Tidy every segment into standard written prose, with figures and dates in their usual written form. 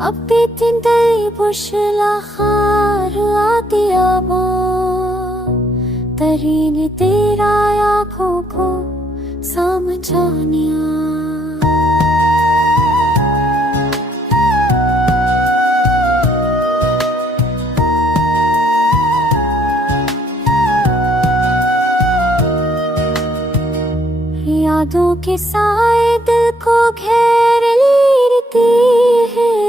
Apitintay pushilahar atiyamo तरीने तेरा आँखों को समझानिया यादों के साए दिल को घेर लेते हैं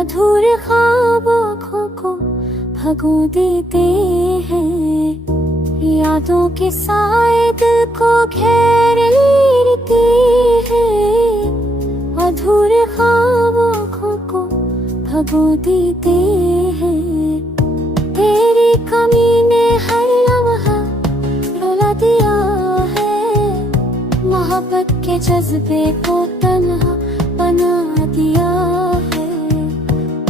अधूरे ख्वाब आँखों को भगो देते हैं यादों के साए दिल को घेर लेते हैं अधूरे ख्वाब आँखों को भगो देते हैं तेरी कमी ने हर लम्हा रुला दिया मोहब्बत के जज्बे को तन्हा बना दिया है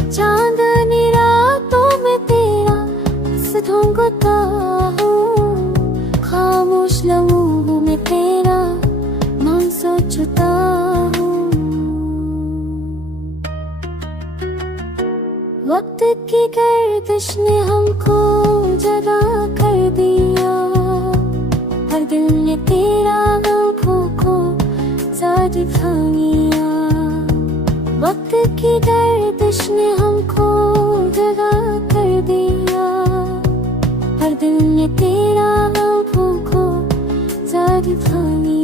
चांदनी रातों में तेरा ढूंढता हूँ खामोश लम्हों में तेरा नाम सोचता हूँ वक्त की गर्दिश ने हमको जगा कर दिया हर दिल ने तेरा दिखानिया वक्त की गर्दिश ने हमको जगा कर दिया हर दिल ने तेरा आँखों को दिखानिया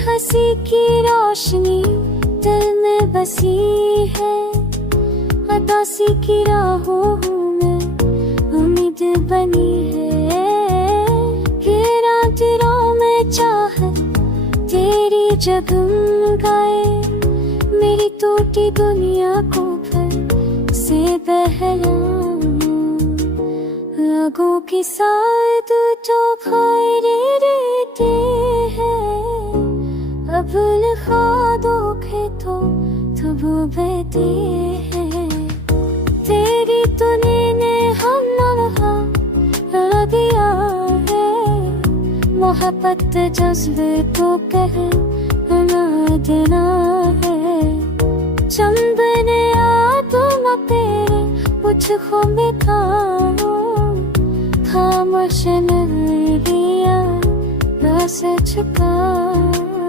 हंसी की रोशनी दिल में बसी है अदासी की राहों में उम्मीद बनी है घेरा दिलों में चाहत तेरी जगमगाए मेरी टूटी दुनिया को फिर से बहलाऊं आगों के साथ तो भरे रहते हैं अब लिखा धोखे तो तब बहते हैं तेरी तूने ने हम लम्हा रुला दिया है मोहब्बत जज्बे को कह बना देना है चंदने यादों तेरे मुझको मिटाओ खामोश नदियाँ रास छुपाओ